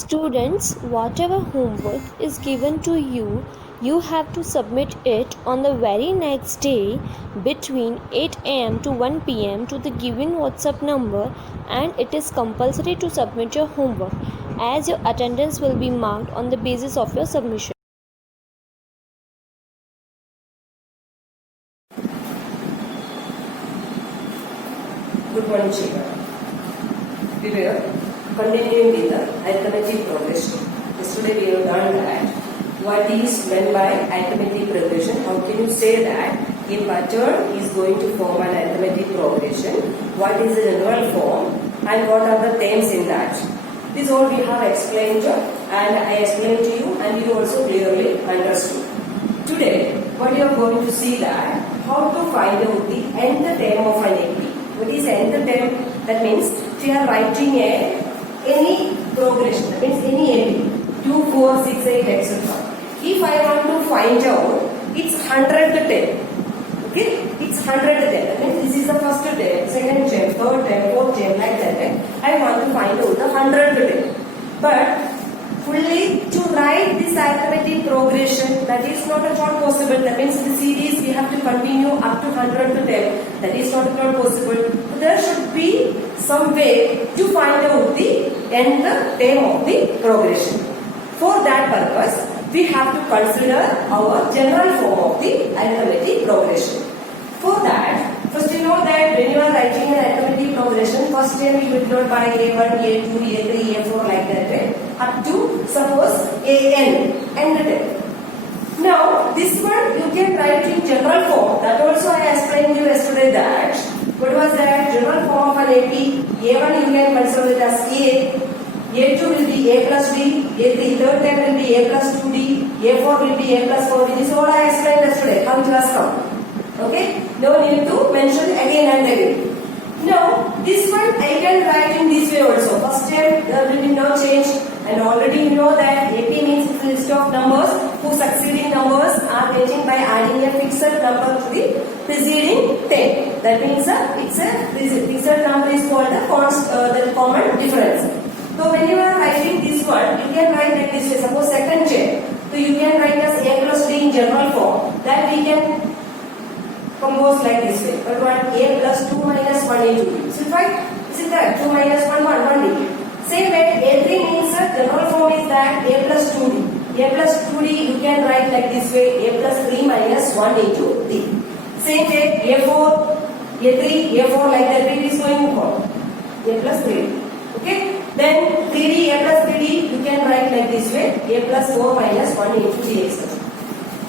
Students, whatever homework is given to you, you have to submit it on the very next day between 8 am to 1 pm to the given WhatsApp number, and it is compulsory to submit your homework as your attendance will be marked on the basis of your submission. Good morning, children. We were continuing with the arithmetic progression. Yesterday we have done that. What is meant by arithmetic progression? How can you say that a pattern is going to form an arithmetic progression? What is the general form and what are the terms in that? This all we have explained and I explained to you and you also clearly understood. Today, what you are going to see that how to find out the nth term of an AP. What is nth term? That means if you are writing any progression, that means any AP, 2, 4, 6, 8, etc. If I want to find out its 100th term, okay, its 100th term, that means this is the first term, second term, third term, fourth term, like that. I want to find out the 100th term. But fully to write this arithmetic progression, that is not at all possible. That means the series we have to continue up to 100th term. That is not at all possible. There should be some way to find out the nth term of the progression. For that purpose, we have to consider our general form of the arithmetic progression. For that, first you know that when you are writing an arithmetic progression, first term you will denote by A1, A2, A3, A4 like that, up to suppose AN, nth term. Now, this one you can write in general form. That also I explained you yesterday that. What was that? General form of an AP. A1 you can consider it as A. A2 will be A plus D. A3 third term will be A plus 2D. A4 will be A plus 4D. This is all I explained yesterday. How it has come. Okay? No need to mention again and again. Now, this one I can write in this way also. First term there will be no change. And already you know that AP means it's a list of numbers whose succeeding numbers are getting by adding a fixed number to the preceding term. That means it's a fixed number is called the common difference. So when you are writing this one, you can write like this way. Suppose second term, so you can write as A plus D in general form. That we can compose like this way. But what? A plus 2 minus 1 into D. Is it right? Is it right? 2 minus 1, 1 D. Same way, A3 means general form is that A plus 2D. A plus 2D you can write like this way. A plus 3 minus 1 into D. Same way, A4, A3, A4 like that way it is going forward. A plus 3D. Okay? Then 3D, A plus 3D you can write like this way. A plus 4 minus 1 into D etc.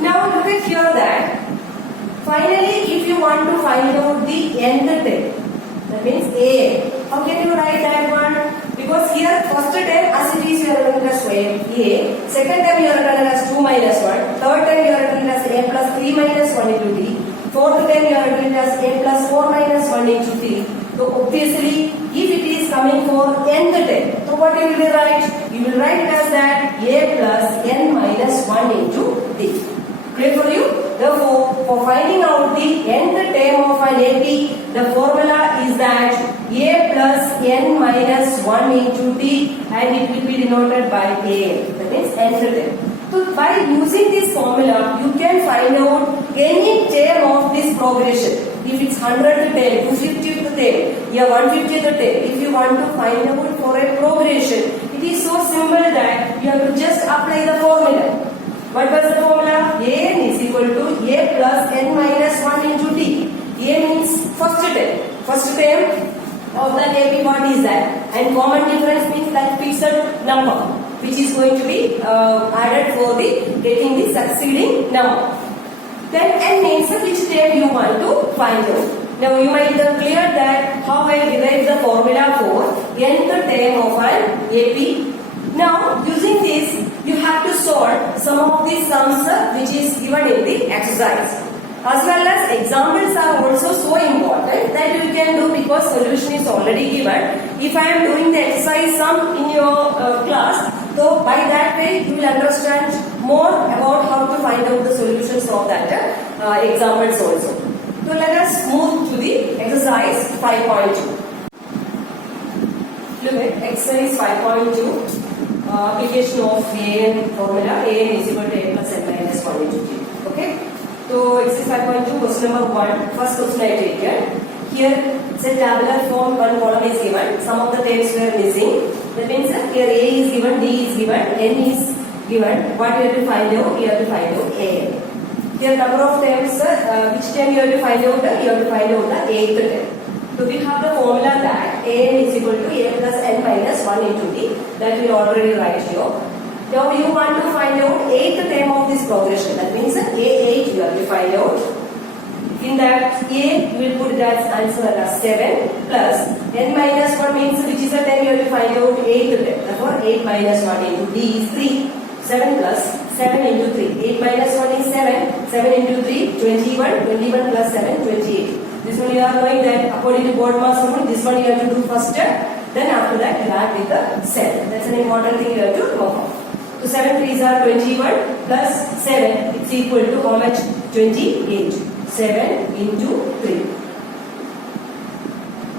Now look at here that finally if you want to find out the nth term, that means A. How can you write that one? Because here first term as it is you are writing as A. Second term you are writing as 2 minus 1. Third term you are writing as A plus 3 minus 1 into D. Fourth term you are writing as A plus 4 minus 1 into D. So obviously if it is coming for nth term, so what you will write? You will write it as that A plus n minus 1 into D. Clear for you? Therefore, for finding out the nth term of an AP, the formula is that A plus n minus 1 into D and it will be denoted by A. That means nth term. So, by using this formula, you can find out any term of this progression. If it's 100th term, 250th term, yeah, 150th term, if you want to find out for a progression, it is so simple that you have to just apply the formula. What was the formula? A is equal to A plus n minus 1 into D. A means first term. First term of the AP, what is that? And common difference means that fixed number which is going to be added for the getting the succeeding number. Then n means which term you want to find out. Now you might have cleared that how I derive the formula for nth term of an AP. Now using this you have to solve some of the sums which is given in the exercise. As well as examples are also so important that you can do because solution is already given. If I am doing the exercise sum in your class, so by that way you will understand more about how to find out the solutions of that examples also. So let us move to the exercise 5.2. Look at exercise 5.2. application of an formula. An is equal to a plus n minus 1 into t. Okay. So exercise 5.2 question number 1. First question I taken. Here it's a tabular form. One column is given. Some of the terms were missing. That means here A is given, D is given, N is given. What you have to find out? You have to find out A. Here number of terms. Which term you have to find out? You have to find out the eighth term. So we have the formula that An is equal to A plus N minus 1 into D. That we already write here. Now you want to find out eighth term of this progression. That means A8 you have to find out. In that A you will put that answer as 7 plus N minus 1 means which is the term you have to find out eighth term. Therefore 8 minus 1 into D is 3. 7 plus 7 into 3. 8 minus 1 is 7. 7 into 3 21. 21 plus 7 28. This one you are knowing that according to board mass rule, this one you have to do first, then after that you add with the 7. That's an important thing you have to know of. So 7 3s are 21 plus 7, it's equal to how much? 28. 7 into 3.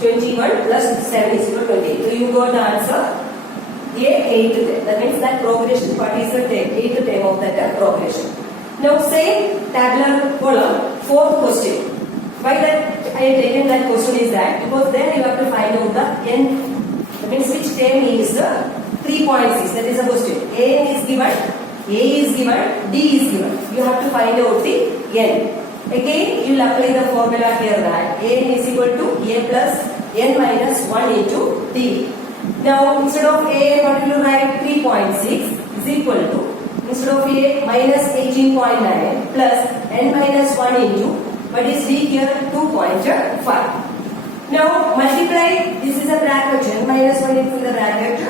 21 plus 7 is equal to 28. So you got the answer A8. That means that progression, what is the 8th term of that progression. Now same tabular column, fourth question. Why that I have taken that question is that because then you have to find out the n. That means which term is the 3.6. That is the question. N is given, A is given, D is given. You have to find out the n. Again, you will apply the formula here that n is equal to A plus n minus 1 into D. Now instead of A, what will you write? 3.6 is equal to instead of A minus 18.9 plus n minus 1 into what is D here? 2.5. Now multiply, this is a bracket, n minus 1 into the bracket.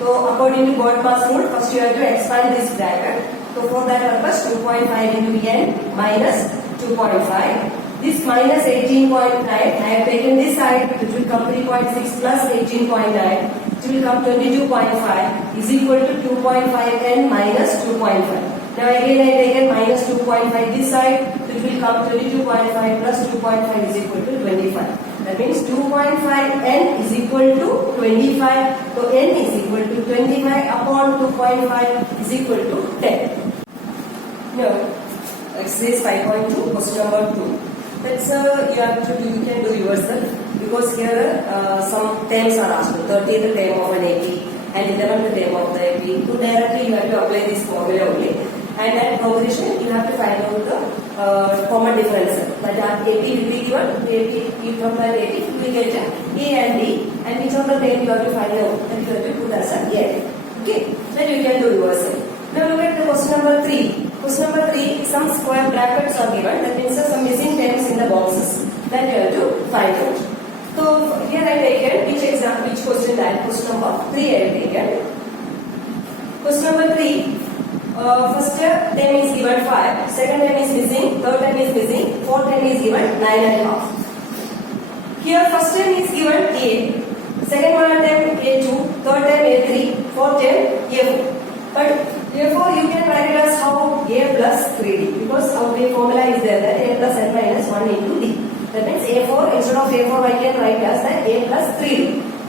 So according to board mass rule, first you have to expand this bracket. So for that purpose, 2.5 into n minus 2.5. This minus 18.9, I have taken this side, which will come 3.6 plus 18.9, which will come 22.5 is equal to 2.5n minus 2.5. Now again I have taken minus 2.5 this side, which will come 22.5 plus 2.5 is equal to 25. That means 2.5n is equal to 25. So n is equal to 25 upon 2.5 is equal to 10. Now exercise 5.2 question number 2. That's you can do yourself because here some terms are asked. 30th term of an AP and 11th term of the AP. So directly you have to apply this formula only. And that progression you have to find out the common difference. But AP will be given, AP, you from that AP you will get A and D, and which of the term you have to find out and you have to put as a N. Okay, then you can do yourself. Now look at the question number 3. Question number 3, some square brackets are given, that means some missing terms in the boxes that you have to find out. So here I taken which example, which question that question number 3 I have taken. Question number 3. First term is given 5, second term is missing, third term is missing, fourth term is given 9.5. Here first term is given A, second one term A2, third term A3, fourth term A4. But therefore you can write it as how A plus 3D because our formula is there that A plus N minus 1 into D. That means A4 instead of A4 I can write as that A plus 3D.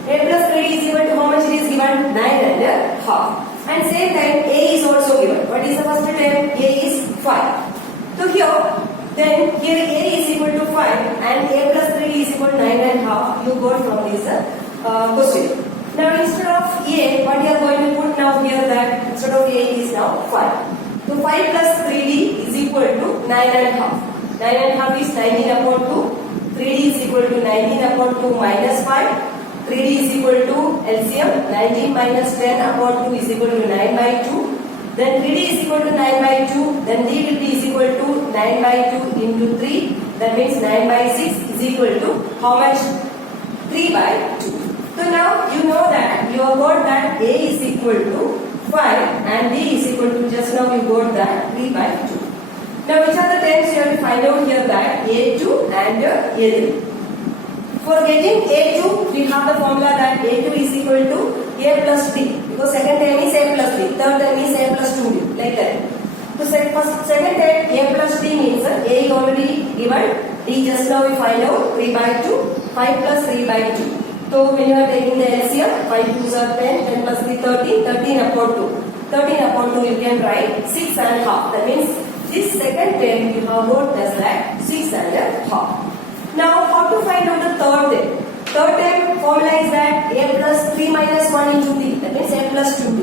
A plus 3D is given to how much it is given? 9.5. And same time A is also given. What is the first term? A is 5. So here, then here A is equal to 5 and A plus 3 is equal to 9.5. You got from this question. Now instead of A, what you are going to put now here that instead of A is now 5. So 5 plus 3D is equal to 9.5. 9.5 is 19 upon 2. 3D is equal to 19 upon 2 minus 5. 3D is equal to LCM, 19 minus 10 upon 2 is equal to 9 by 2. Then 3D is equal to 9 by 2. Then D will be equal to 9 by 2 into 3. That means 9 by 6 is equal to how much? 3 by 2. So now you know that you have got that A is equal to 5 and D is equal to just now you got that 3 by 2. Now which are the terms you have to find out here that A2 and A3. For getting A2, we have the formula that A2 is equal to A plus D because second term is A plus D, third term is A plus 2D, like that. So second term A plus D means A is already given, D just now we find out 3 by 2, 5 plus 3 by 2. So So when you are taking the LCM, 5 2s are 10, 10 plus 3 13, 13 upon 2. 13 upon 2 you can write 6 and half. That means this second term you have got as that 6 and half. Now how to find out the third term? Third term formula is that a plus 3 minus 1 into d. That means a plus 2d.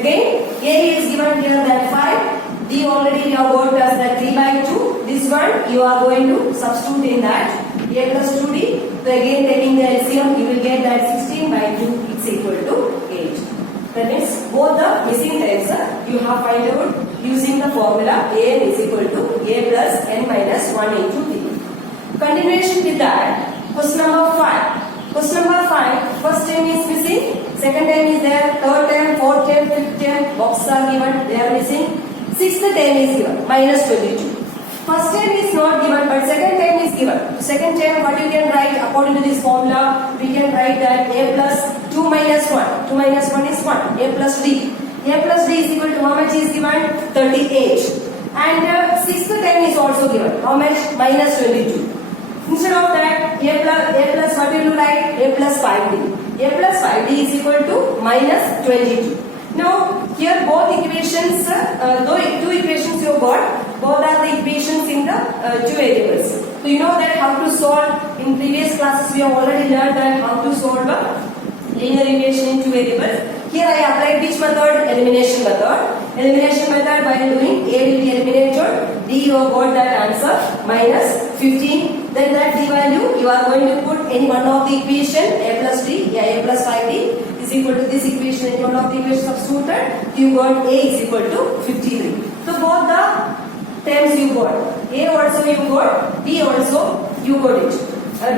Again, a is given here that 5. D already you have got as that 3 by 2. This one you are going to substitute in that a plus 2d. So again taking the LCM you will get that 16 by 2 is equal to 8. That means both the missing terms you have find out using the formula a is equal to a plus n minus 1 into d. Continuation with that, question number 5. Question number 5, first term is missing, second term is there, third term, fourth term, fifth term, boxes are given, they are missing. Sixth term is given, minus 22. First term is not given, but second term is given. Second term, what you can write according to this formula? We can write that a plus 2 minus 1. 2 minus 1 is 1. A plus d. A plus d is equal to how much is given? 38. And sixth term is also given. How much? Minus 22. Instead of that, a plus what will you write? A plus 5d. A plus 5d is equal to minus 22. Now, here both equations, two equations you got, both are the equations in the two variables. So, you know that how to solve, in previous classes we have already learned that how to solve a linear equation in two variables. Here I applied which method? Elimination method. Elimination method by doing a will be eliminated, d you have got that answer minus 15. Then that d value you are going to put in one of the equation a plus d, a plus 5d is equal to this equation in one of the equations substituted. You got a is equal to 53. So both the terms you got, a also you got, d also you got it.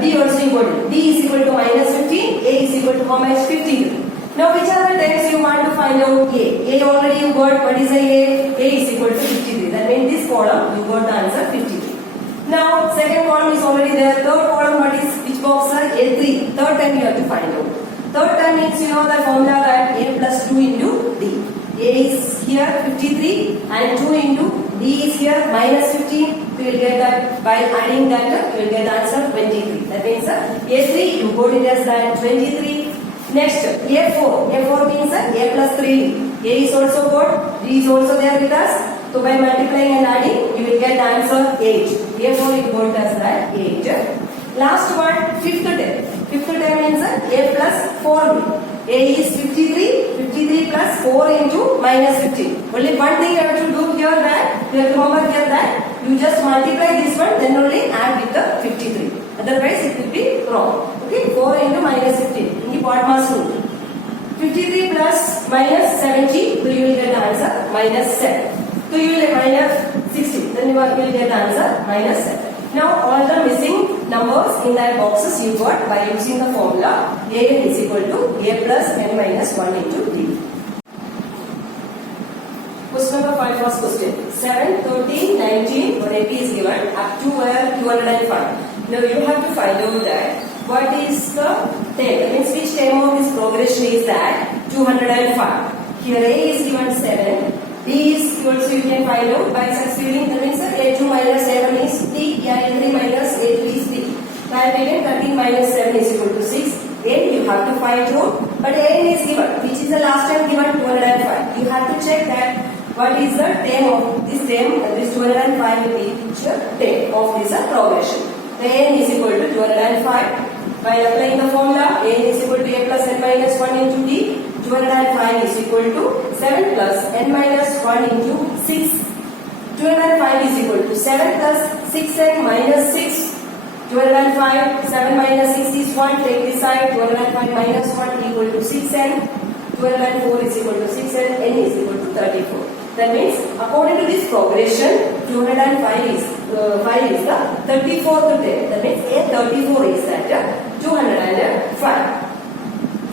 D also you got it. D is equal to minus 15, a is equal to how much? 53. Now which are the terms you want to find out? A already you got, what is a? A is equal to 53. That means this column you got the answer 53. Now second column is already there. Third column, what is, which box are? A3. Third term you have to find out. Third term means you know the formula that a plus 2 into d. A is here 53 and 2 into d is here minus 15. You will get that by adding that you will get the answer 23. That means A3 you got it as that 23. Next A4. A4 means a plus 3. A is also got, d is also there with us. So by multiplying and adding you will get the answer 8. A4 you got as that 8. Last one, fifth term. Fifth term means a plus 4b. A is 53, 53 plus 4 into minus 15. Only one thing you have to do here that, you have to remember here that, you just multiply this one then only add with the 53. Otherwise it will be wrong. Okay, 4 into minus 15. In the part mass rule. 53 plus minus 70, so you will get the answer minus 7. So you will get minus 60, then you will get the answer minus 7. Now all the missing numbers in that boxes you got by using the formula a is equal to a plus n minus 1 into d. Question number 5, first question. 7, 13, 19, what AP is given up to 205. Now you have to find out that what is the term. That means which term of this progression is that 205. Here a is given 7. D is also you can find out by substituting. That means a2 minus 7 is D, a3 minus a2 is D. So I have taken 13 minus 7 is equal to 6. N you have to find out, but N is given, which is the last time given 205. You have to check that what is the term of this term, this 205 will be which term of this progression. The N is equal to 205. By applying the formula, N is equal to a plus n minus 1 into D. 205 is equal to 7 plus n minus 1 into 6. 205 is equal to 7 plus 6n minus 6. 205, 7 minus 6 is 1. Take this side. 205 minus 1 equal to 6n. 204 is equal to 6n. N is equal to 34. That means according to this progression, 205 is the 34th term. That means A34 is that 205.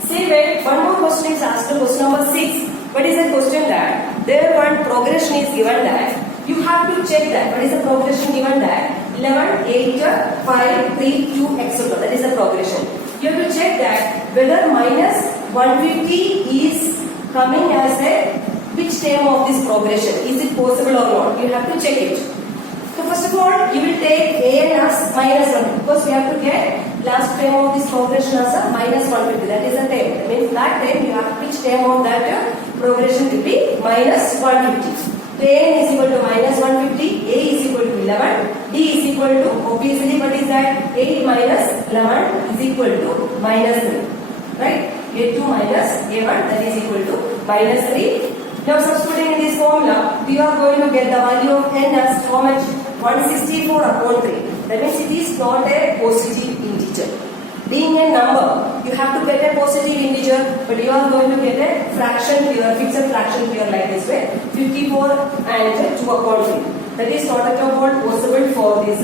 Say when one more question is asked, question number 6. What is the question that there one progression is given that you have to check that what is the progression given that 11, 8, 5, 3, 2, etc. That is the progression. You have to check that whether minus 150 is coming as a which term of this progression. Is it possible or not? You have to check it. So first of all, you will take an as minus 1 because we have to get last term of this progression as a minus 150. That is a term. That means that term you have to which term of that progression will be minus 150. N is equal to minus 150, A is equal to 11, D is equal to, obviously what is that? 8 minus 11 is equal to minus 3. Right? A2 minus A1 that is equal to minus 3. Now substituting in this formula, we are going to get the value of n as how much? 164 upon 3. That means it is not a positive integer. Being a number, you have to get a positive integer, but you are going to get a fraction here, fixed fraction here like this way, 54 and 2 upon 3. That is not at all possible for this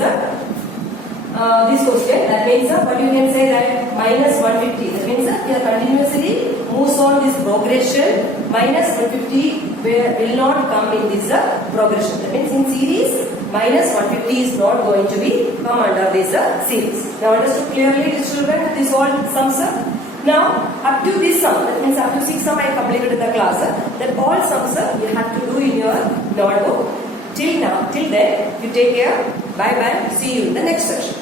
question. That means what you can say that minus 150. That means here continuously moves on this progression. Minus 150 will not come in this progression. That means in series minus 150 is not going to be come under this series. Now understood clearly, children, this all sums up. Now up to this sum, that means up to 6 sum I completed in the class. That all sums you have to do in your notebook. Till then, you take care. Bye bye. See you in the next session.